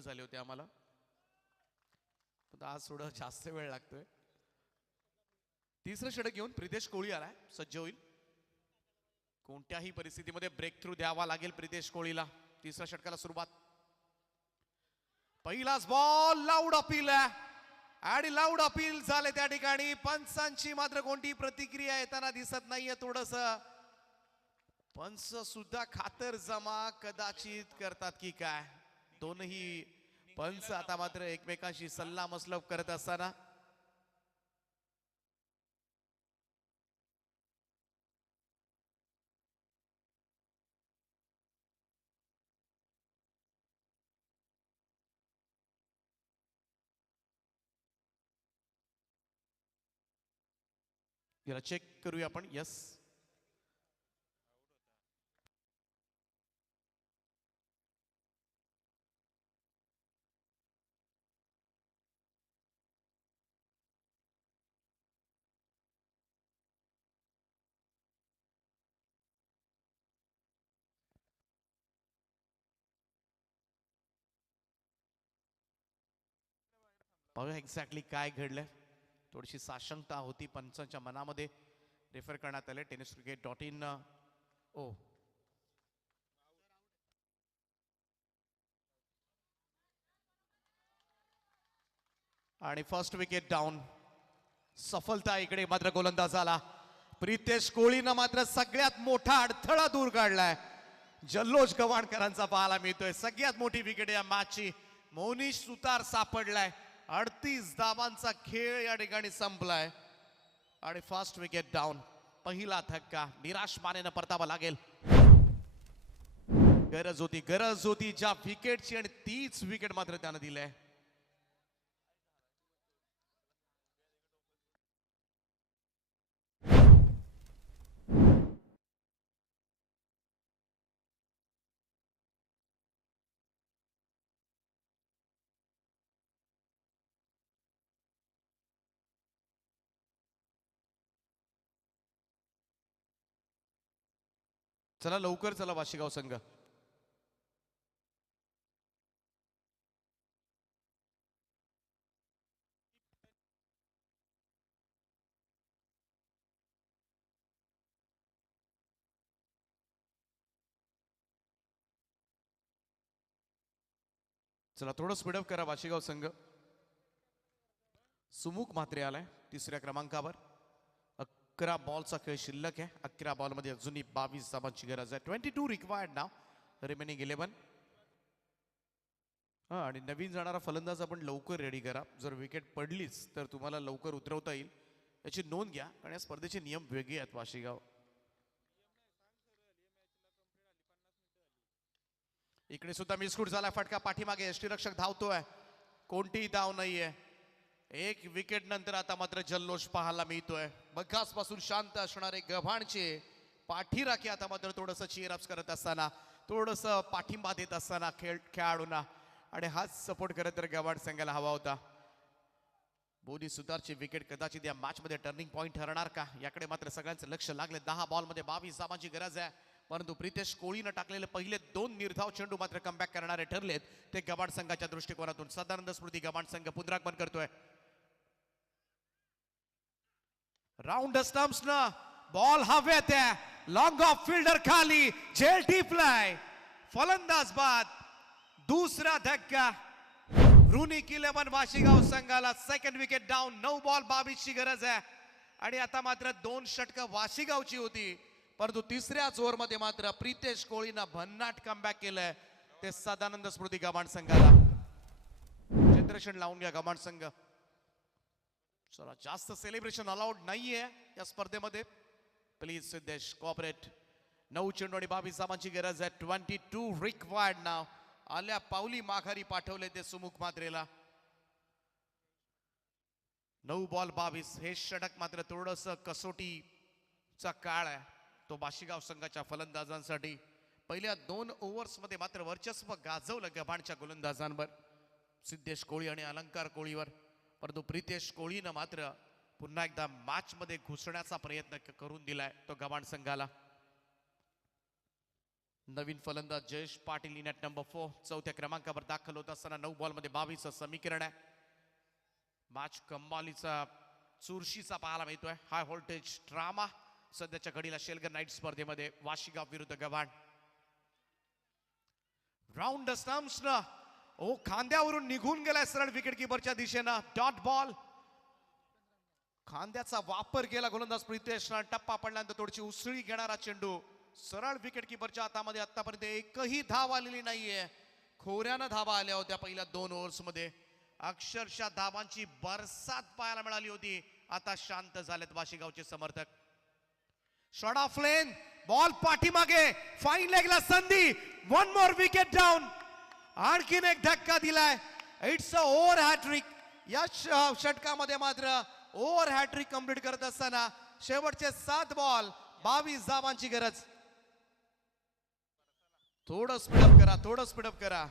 उघड झाले होते आम्हाला, पण आज थोडं जास्त वेळ लागतोय. तिसरं षटक घेऊन प्रितेश कोळी आलाय, सज्ज होईल. कोणत्याही परिस्थितीमध्ये ब्रेक थ्रू द्यावा लागेल प्रितेश कोळीला. तिसऱ्या षटकाला सुरुवात. पहिलाच बॉल, लाऊड अपील आणि लाऊड अपील झाले त्या ठिकाणी. पंचांची मात्र कोणती प्रतिक्रिया येताना दिसत नाहीये. थोडस पंच सुद्धा खातर जमा कदाचित करतात की काय. दोनही पंच आता मात्र एकमेकांशी सल्ला मसलत करत असताना याला चेक करूया आपण. यस, बघा एक्झॅक्टली काय घडलंय. थोडीशी साशंकता होती पंचांच्या मनामध्ये. रेफर करण्यात आले tenniscricket.in. ओ, आणि फर्स्ट विकेट डाऊन. सफलता इकडे मात्र गोलंदाजाला. प्रितेश कोळीनं मात्र सगळ्यात मोठा अडथळा दूर काढलाय. जल्लोष गव्हाणकरांचा पाहायला मिळतोय. सगळ्यात मोठी विकेट या मॅचची. मोनीश सुतार सापडलाय. 38 धावांचा खेळ या ठिकाणी संपलाय आणि फर्स्ट विकेट डाऊन. पहिला धक्का निराश मानेनं परतावा लागेल. गरज होती ज्या विकेटची आणि तीच विकेट मात्र त्यानं दिलंय. चला लवकर चला वाशिगाव संघ. चला थोडं स्पीडअप करा वाशिगाव संघ. सुमुख म्हात्रे आलाय तिसऱ्या क्रमांकावर. 11 बॉलचा खेळ शिल्लक आहे. 11 बॉलमध्ये अजूनही 22 धावांची गरज आहे. 22 रिक्वायर्ड नाव, रिमेनिंग 11. आणि नवीन जाणारा फलंदाज आपण लवकर रेडी करा. जर विकेट पडलीच तर तुम्हाला लवकर उतरवता येईल याची नोंद घ्या, कारण या स्पर्धेचे नियम वेगळे आहेत. वाशिगाव इकडे सुद्धा मिसकूट झाला. फटका पाठीमागे. यष्टीरक्षक धावतोय, कोणतीही धाव नाहीये. एक विकेट नंतर आता मात्र जल्लोष पाहायला मिळतोय. बघासपासून शांत असणारे गव्हाणचे पाठीराखे आता मात्र थोडंसं चीअरअप्स करत असताना, थोडंसं पाठिंबा देत असताना खेळाडूंना, आणि हाच सपोर्ट करत तर गव्हाण संघाला हवा होता. बोनी सुतारची विकेट कदाचित या मॅच मध्ये टर्निंग पॉइंट ठरणार का, याकडे मात्र सगळ्यांचं लक्ष लागले. 10 बॉलमध्ये 22 धावांची गरज आहे. परंतु प्रितेश कोळीनं टाकलेले पहिले 2 निर्धाव चेंडू मात्र कमबॅक करणारे ठरलेत. ते गव्हाण संघाच्या दृष्टिकोनातून सदानंद स्मृती गव्हाण संघ पुनरागमन करतोय. राउंड स्टंप्स न बॉल हवेत आहे. लॉंग ऑफ फिल्डर खाली, झेल टिपलाय. फलंदाज बाद. दुसरा धक्का रुनिक 11 वाशिगाव संघाला. Second wicket down. 9 बॉल 22 ची गरज आहे. आणि आता मात्र 2 षटकं वाशिगावची होती, परंतु तिसऱ्याच ओव्हरमध्ये मात्र प्रितेश कोळीनं भन्नाट कमबॅक केलंय. ते सदानंद स्मृती गव्हाण संघाला. चित्रक्षण लावून घ्या गव्हाण संघ. चला, जास्त सेलिब्रेशन अलाउड नाहीये या स्पर्धेमध्ये. Please Siddhesh cooperate. 9 चेंडू आणि 22 धावांची गरज आहे. 22 रिक्वायर्ड नाव. आल्या पावली माघारी पाठवले ते सुमुख म्हात्रेला. 9 बॉल 22. हे षटक मात्र थोडस कसोटीचा काळ आहे तो वाशिगाव संघाच्या फलंदाजांसाठी. पहिल्या 2 ओव्हर्स मध्ये मात्र वर्चस्व गाजवलं गव्हाणच्या गोलंदाजांवर, सिद्धेश कोळी आणि अलंकार कोळीवर. परंतु प्रितेश कोळीनं मात्र पुन्हा एकदा मॅच मध्ये घुसण्याचा प्रयत्न करून दिलाय तो गव्हाण संघाला. नवीन फलंदाज Jayesh Patil in at number 4 चौथ्या क्रमांकावर दाखल होत असताना 9 बॉलमध्ये 22 समीकरण आहे. मॅच कमालीचा चुरशीचा पाहायला मिळतोय. हाय व्होल्टेज ड्रामा सध्याच्या घडीला शेलगर नाईट स्पर्धेमध्ये वाशीगाव विरुद्ध गव्हाण. राऊंड स्टंप्स ना ओ खांद्यावरून निघून गेलाय सरळ विकेट किपरच्या दिशेनं. डॉट बॉल खांद्याचा वापर केला गोलंदाज प्रितेशनं. टप्पा पडल्यानंतर थोडीशी उसळी घेणारा चेंडू सरळ विकेट किपरच्या हातामध्ये. आतापर्यंत एकही धाव आलेली नाहीये. खोऱ्यानं धावा आल्या होत्या पहिल्या 2 ओव्हर्स मध्ये. अक्षरशः धावांची बरसात पाहायला मिळाली होती. आता शांत झालेत वाशीगावचे समर्थक. शॉट ऑफ लेन बॉल पाठीमागे फाईन लेगला संधी. 1 मोर विकेट डाऊन. आणखीन एक धक्का दिलाय. It's a over hattrick. या षटकामध्ये मात्र ओव्हर हॅट्रिक कंप्लीट करत असताना शेवटचे 7 बॉल 22 धावांची गरज. थोडं स्पीडअप करा, थोडं स्पीडअप करा.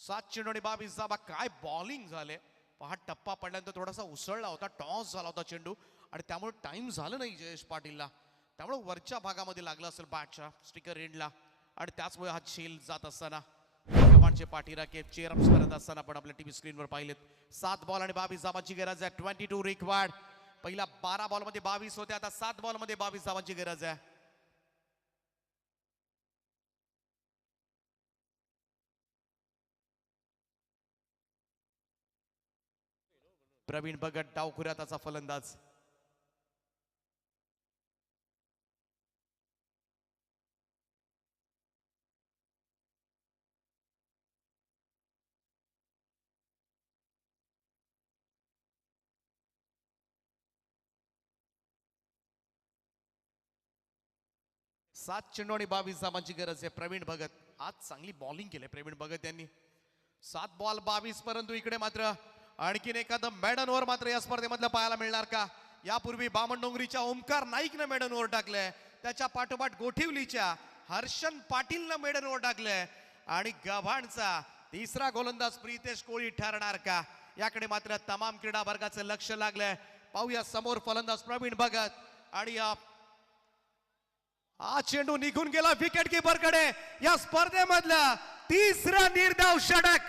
7 चेंडू आणि 22 धावा. काय बॉलिंग झाले पहा. टप्पा पडल्यानंतर थोडासा उसळला होता, टॉस झाला होता चेंडू आणि त्यामुळे टाइम झालं नाही जयेश पाटीलला. त्यामुळे वरच्या भागामध्ये लागला असेल बॅटच्या स्टिकर एंडला आणि त्याचमुळे हा झेल जात असताना गव्हाणचे पाठीराखे चेअरअप्स करत असताना आपण आपल्या टीव्ही स्क्रीनवर पाहिलेत. 7 बॉल आणि 22 धावांची गरज आहे. 22 रिक्वायर्ड. पहिला 12 बॉल मध्ये 22 होते, आता 7 बॉल मध्ये 22 धावांची गरज आहे. प्रवीण भगत डावखुऱ्या त्याचा फलंदाज. सात चेंडू आणि 22 धावांची गरज आहे. प्रवीण भगत आज चांगली बॉलिंग केली प्रवीण भगत यांनी. 7 बॉल 22. परंतु इकडे मात्र आणखीन एखादं मेडन ओव्हर मात्र या स्पर्धेमधलं पाहायला मिळणार का? यापूर्वी बामणडोंगरीच्या ओमकार नाईकनं मेडन ओव्हर टाकलंय. त्याच्या पाठोपाठ गोठिवलीच्या हर्षन पाटीलनं मेडन ओव्हर टाकलंय आणि गव्हाणचा तिसरा गोलंदाज प्रितेश कोळी ठरणार का? याकडे मात्र तमाम क्रीडा वर्गाचं लक्ष लागलंय. पाहूया समोर फलंदाज प्रवीण भगत आणि हा चेंडू निघून गेला विकेट कीपर कडे. या स्पर्धेमधला तिसरा निर्धाव षटक.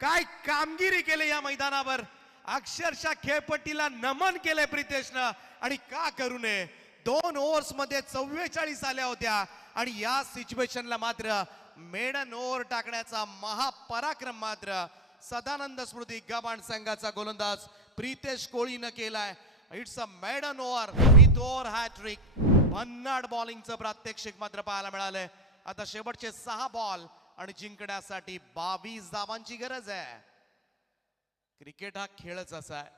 काय कामगिरी केली या मैदानावर. अक्षरशः खेळपट्टीला नमन केले प्रितेशनं. आणि का करू नये. 2 ओव्हर्स मध्ये 44 आल्या होत्या आणि या सिच्युएशनला मात्र मेडन ओव्हर टाकण्याचा महापराक्रम मात्र सदानंद स्मृती गव्हाण संघाचा गोलंदाज प्रितेश कोळीनं केलाय. It's a maiden over with over hattrick. भन्नाट बॉलिंगचं प्रात्यक्षिक मात्र पाहायला मिळालंय. आता शेवटचे 6 बॉल आणि जिंकण्यासाठी 22 धावांची गरज आहे. क्रिकेट हा खेळच असा आहे.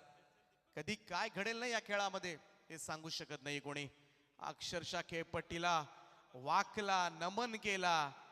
कधी काय घडेल ना या खेळामध्ये हे सांगू शकत नाही कोणी. अक्षरशः खेळपट्टीला वाकला, नमन केला